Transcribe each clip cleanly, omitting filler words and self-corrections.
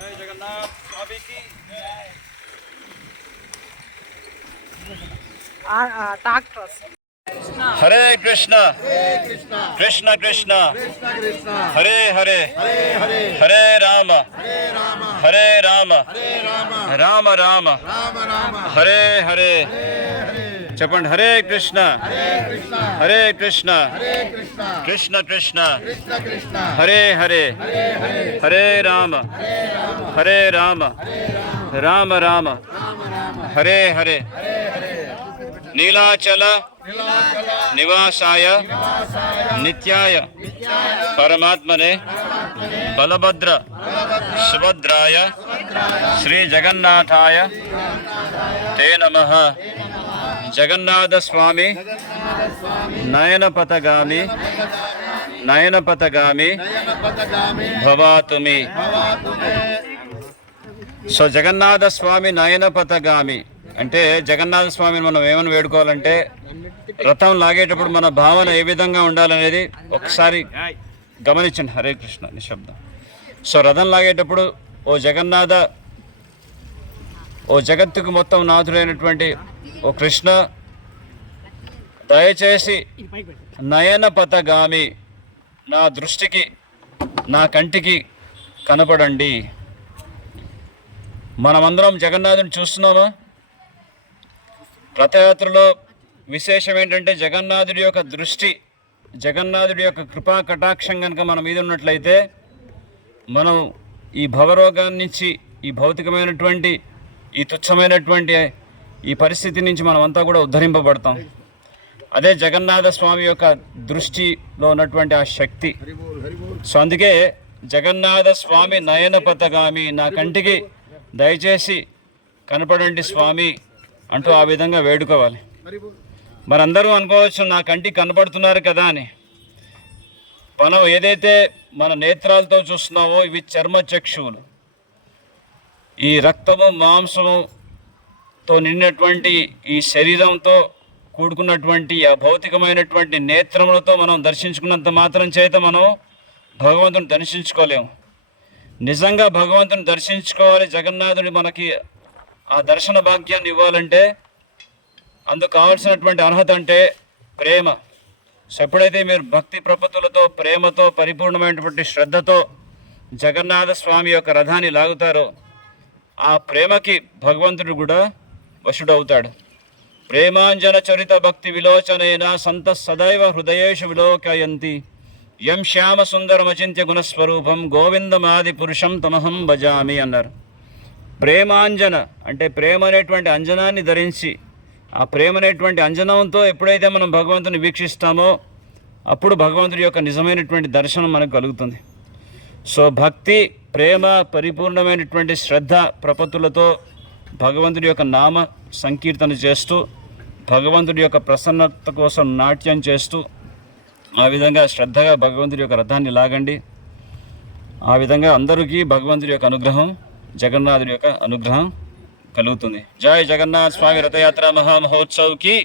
जय जगन्नाथ स्वामी की हरे कृष्णा कृष्ण कृष्ण हरे हरे हरे राम राम राम हरे हरे చెప్పండి హరే కృష్ణ కృష్ణ కృష్ణ హరే హరే హరే రామ రామ రామ హరే హరే నీలాచల నివాసాయ నిత్యాయ పరమాత్మనే బలభద్ర సుభద్రాయ శ్రీ జగన్నాథాయ తే నమః. జగన్నాథ స్వామి నయనపథగామి భవాతు మే. సో జగన్నాథ స్వామి నయనపథగామి అంటే జగన్నాథ స్వామిని మనం ఏమని వేడుకోవాలంటే రథం లాగేటప్పుడు మన భావన ఏ విధంగా ఉండాలనేది ఒకసారి గమనించండి. హరే కృష్ణ నిశ్శబ్దం. సో రథం లాగేటప్పుడు ఓ జగన్నాథ, ఓ జగత్తుకు మొత్తం నాథుడైనటువంటి ఓ కృష్ణ, దయచేసి నయన పథగామి, నా దృష్టికి నా కంటికి కనపడండి. మనమందరం జగన్నాథుని చూస్తున్నామా? రథయాత్రలో విశేషం ఏంటంటే జగన్నాథుడి యొక్క దృష్టి, జగన్నాథుడి యొక్క కృపా కటాక్షం కనుక మన మీద ఉన్నట్లయితే మనం ఈ భవరోగాన్ని నుంచి, ఈ భౌతికమైనటువంటి ఈ తుచ్చమైనటువంటి ఈ పరిస్థితి నుంచి మనమంతా కూడా ఉద్ధరింపబడతాం. అదే జగన్నాథ స్వామి యొక్క దృష్టిలో ఉన్నటువంటి ఆ శక్తి. సో అందుకే జగన్నాథ స్వామి నయన పథగామి, నా కంటికి దయచేసి కనపడండి స్వామి అంటూ ఆ విధంగా వేడుకోవాలి. మరందరూ అనుకోవచ్చు నా కంటికి కనపడుతున్నారు కదా అని. మనం ఏదైతే మన నేత్రాలతో చూస్తున్నామో ఇవి చర్మచక్షువులు. ఈ రక్తము మాంసముతో నిండినటువంటి ఈ శరీరంతో కూడుకున్నటువంటి ఆ భౌతికమైనటువంటి నేత్రములతో మనం దర్శించుకున్నంత మాత్రం చేత మనం భగవంతుని దర్శించుకోలేము. నిజంగా భగవంతుని దర్శించుకోవాలి, జగన్నాథుడి మనకి ఆ దర్శన భాగ్యాన్ని ఇవ్వాలంటే అందుకు కావాల్సినటువంటి అర్హత అంటే ప్రేమ. సో ఎప్పుడైతే మీరు భక్తి ప్రపత్తులతో, ప్రేమతో, పరిపూర్ణమైనటువంటి శ్రద్ధతో జగన్నాథ స్వామి యొక్క రథాన్ని లాగుతారో ఆ ప్రేమకి భగవంతుడు కూడా వశుడవుతాడు. ప్రేమాంజన చరిత భక్తి విలోచనైన సంత సదైవ హృదయేషు విలోకయంతి యం శ్యామ సుందరమచింత్య గుణస్వరూపం గోవిందమాది పురుషం తమహం భజామి అన్నారు. ప్రేమాంజన అంటే ప్రేమ అనేటువంటి అంజనాన్ని ధరించి, ఆ ప్రేమ అనేటువంటి అంజనంతో ఎప్పుడైతే మనం భగవంతుని వీక్షిస్తామో అప్పుడు భగవంతుడి యొక్క నిజమైనటువంటి దర్శనం మనకు కలుగుతుంది. సో భక్తి, ప్రేమ, పరిపూర్ణమైనటువంటి శ్రద్ధ ప్రపత్తులతో భగవంతుడి యొక్క నామ సంకీర్తన చేస్తూ, భగవంతుడి యొక్క ప్రసన్నత కోసం నాట్యం చేస్తూ ఆ విధంగా శ్రద్ధగా భగవంతుడి యొక్క రథాన్ని లాగండి. ఆ విధంగా అందరికీ భగవంతుడి యొక్క అనుగ్రహం, జగన్నాథుడి యొక్క అనుగ్రహం కలుగుతుంది. జై జగన్నాథ్ స్వామి రథయాత్ర మహామహోత్సవ్కి.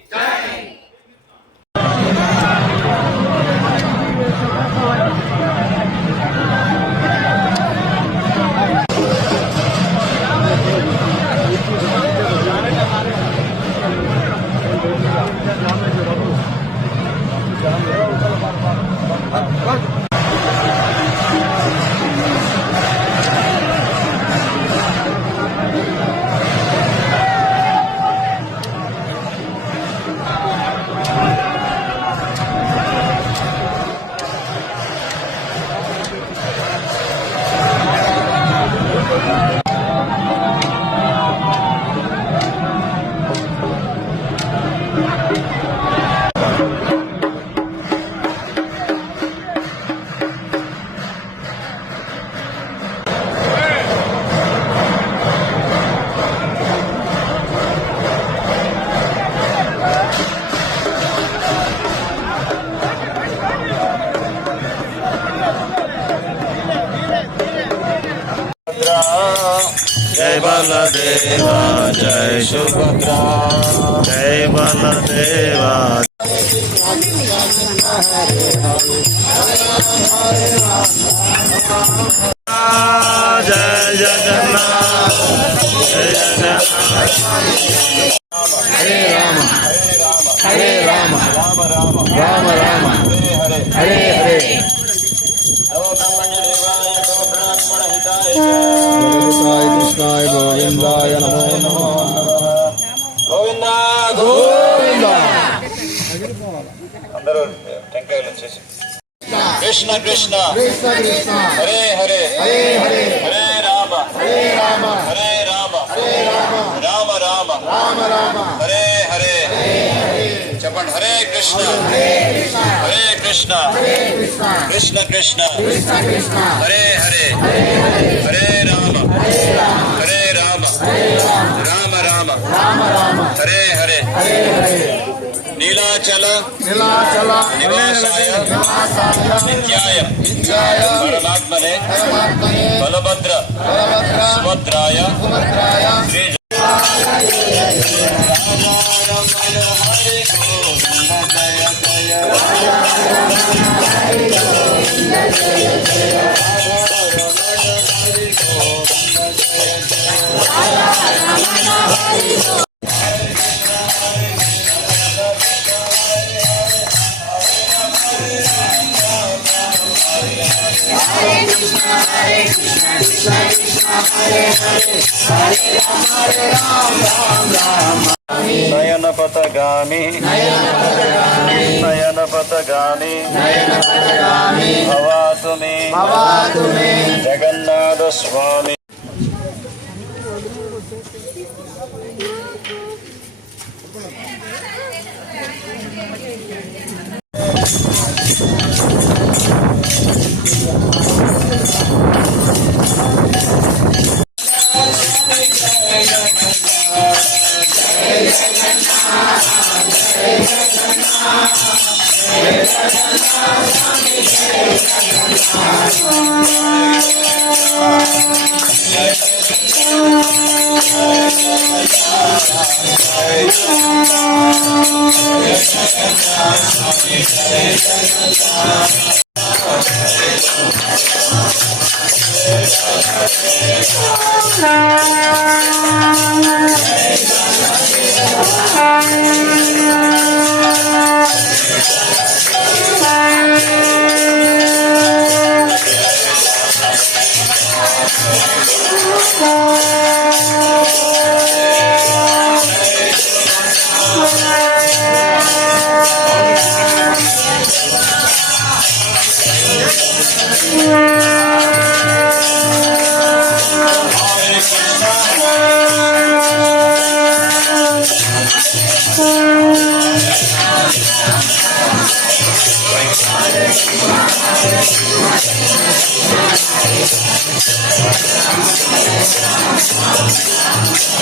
जय बलदेवा जय सुभद्रा जय बलदेवा जय जय హరే రామ హరే రామ రామ రామ హరే హరే జగతాయ కృష్ణాయ గోవిందాయ నమో నమో గోవింద గోవింద అందరూ టెంకాయలు వచ్చేసి కృష్ణ కృష్ణ కృష్ణ కృష్ణ హరే హరే హరే హరే హరే రామ హరే రామ హరే రామ హరే రామ రామ రామ రామ రామ హరే హరే చెప్పండి హరే కృష్ణ హరే కృష్ణ కృష్ణ కృష్ణ హరే హరే హరే రామ హరే రామ రామ రామ హరే హరే నీలాచల నీలాచల నివాసాయ నిత్యాయ పరమాత్మనే బలభద్ర సుభద్రాయ శ్రీ నయన పథగామి నయన పథగామి భవాతు మే జగన్నాథ స్వామి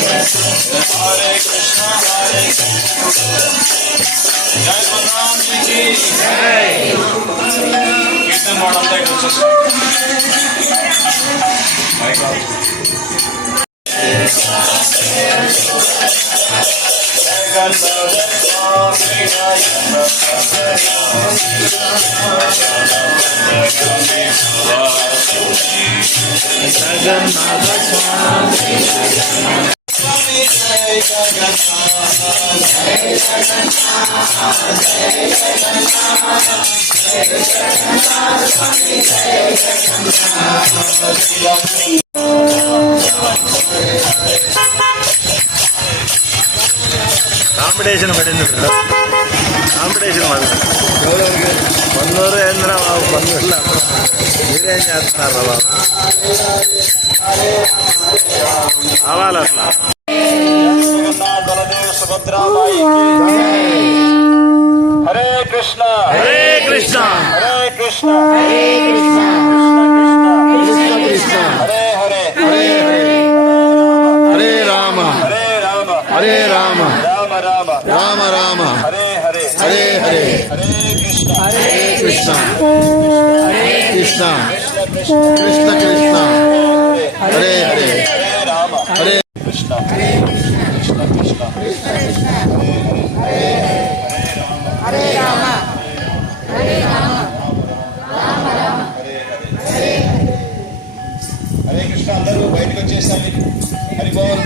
Hare Krishna, Hare Krishna. Jai Balaram Ji ki Jai. Kirtan model like this. Competition పడింది కాంపిటీషన్ పన్నూరు ఏంద్రా బాబు పన్నూరులో మీరేం చేస్తున్నారు బాబు అవ్వాలి అట్లా హరే కృష్ణ హరే కృష్ణ హరే కృష్ణ హరే కృష్ణ కృష్ణ కృష్ణ హరే హరే హరే హరే హరే రామ హరే రామ హరే రామ రామ రామ రామ రామ హరే హరే హరే హరే హరే కృష్ణ హరే కృష్ణ హరే కృష్ణ కృష్ణ కృష్ణ కృష్ణ హరే హరే హరే రామ హరే కృష్ణ కృష్ణ కృష్ణ హరే కృష్ణ అందరూ బయటకు వచ్చేసాలి హరి బోల్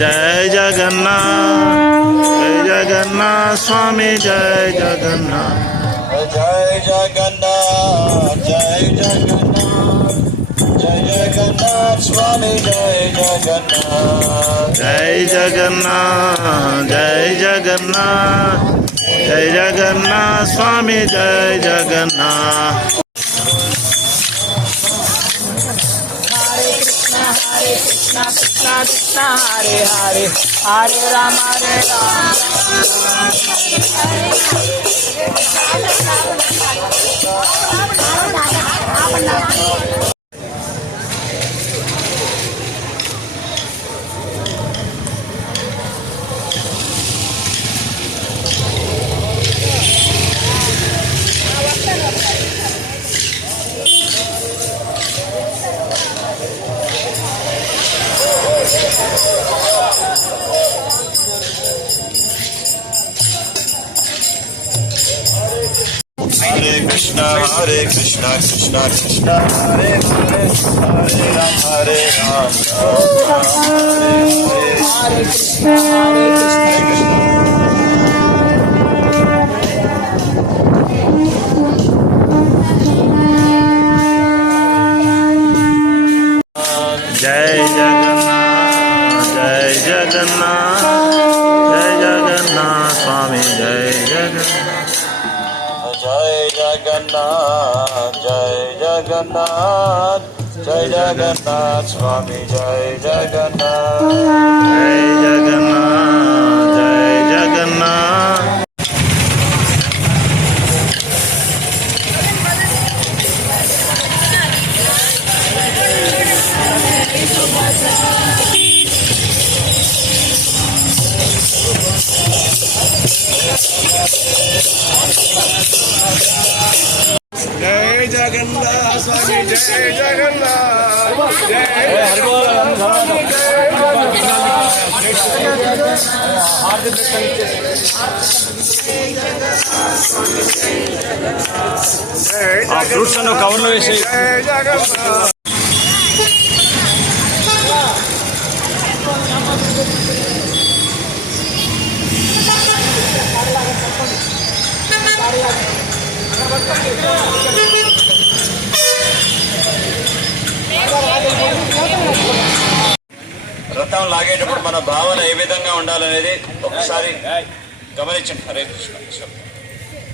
जय जगन्नाथ, जय जगन्नाथ स्वामी, जय जगन्नाथ, जय जगन्नाथ, जय जगन्नाथ, जय जगन्नाथ स्वामी, जय जगन्नाथ, जय जगन्नाथ, जय जगन्नाथ, जय जगन्नाथ स्वामी, जय Jagannath. Krishna Krishna Krishna Hare Hare Hare Rama Hare Krishna Krishna Krishna Hare Hare Hare Ram Hare Ram Ram Hare Krishna. जय जगन्नाथ जय जगन्नाथ स्वामी जय जगन्नाथ जय जगन्नाथ जय जगन्नाथ जय जगन्नाथ स्वामी जय जगन्नाथ जय जगन्नाथ जय जगन्नाथ जय जगन्नाथ स्वामी जय जगन्नाथ ఆ ఫ్రూట్స్ అన్న కవర్లో వేసి जय जगन्नाथ రథం లాగేటప్పుడు మన భావన ఏ విధంగా ఉండాలనేది ఒకసారి గమనించండి. హరే కృష్ణ.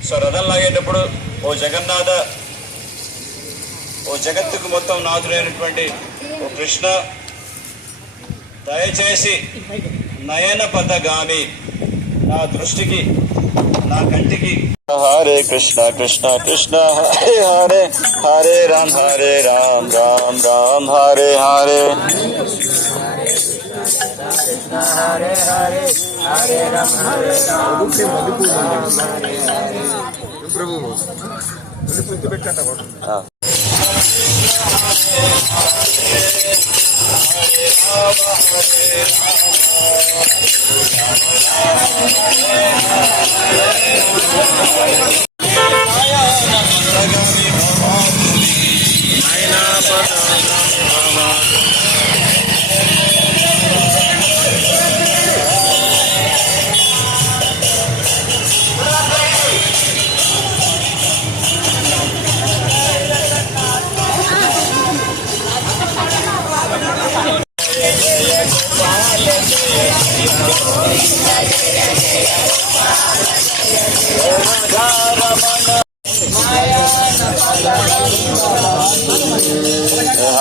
సో రథం లాగేటప్పుడు ఓ జగన్నాథ, ఓ జగత్తుకు మొత్తం నాథుడైనటువంటి ఓ కృష్ణ, దయచేసి నయన పథగామి, నా దృష్టికి, నా కంటికి Hare Krishna Krishna Krishna Hare Hare Hare Ram Ram Ram Hare Hare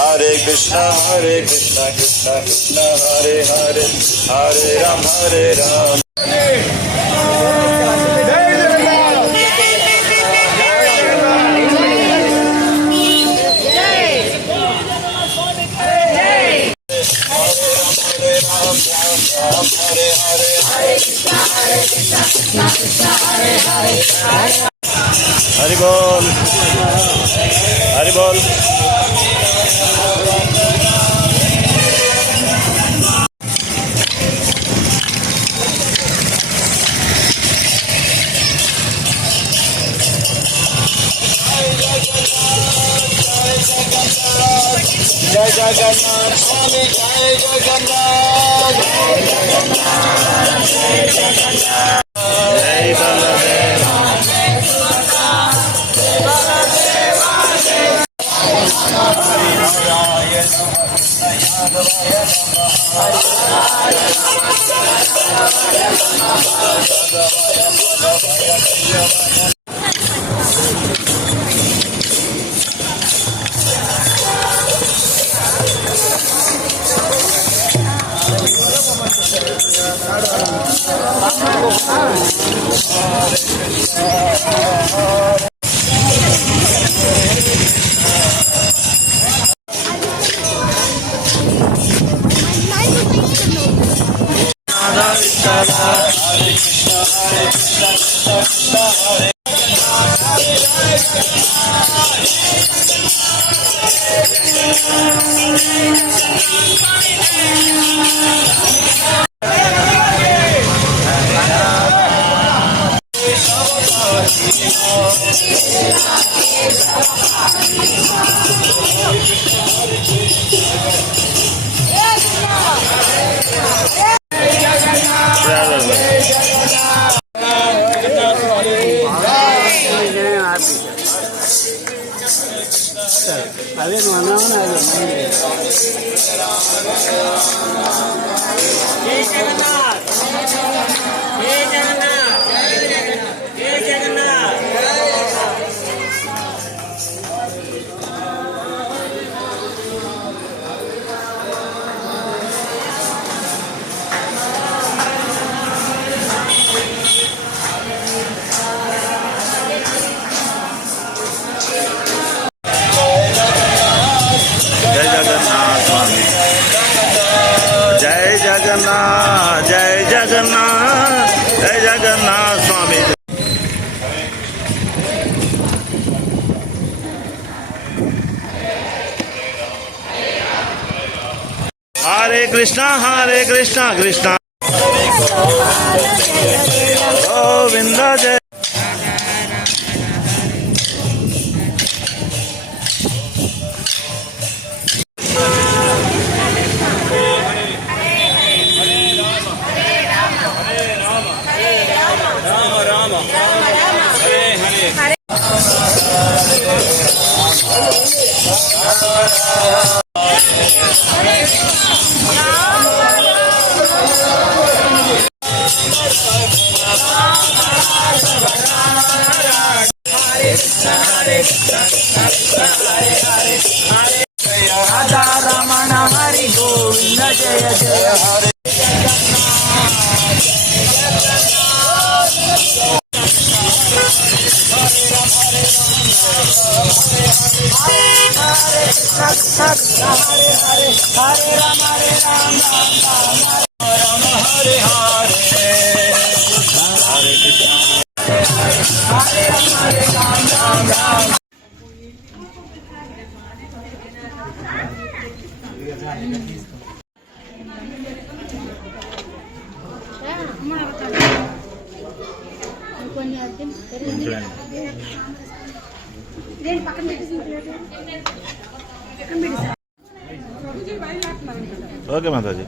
Hare Krishna Krishna Krishna Hare Hare Hare Ram Hari बोल हरि बोल Jai Jagannath Swami Jai Jagannath जय बलदेव అవే నువ్వు అన్నావు అదే జై జగన్నాథ్ జై జగన్నాథ్ జై జగన్నాథ్ जय जगन्नाथ स्वामी जय जगन्नाथ जय जगन्नाथ जय जगन्नाथ स्वामी हरे कृष्णा कृष्णा गोविंद जय राधा रमण हरि गोविंद जय जय हरे हरे राम राम राम हरे हरे हरे राम राम राम ओके माता जी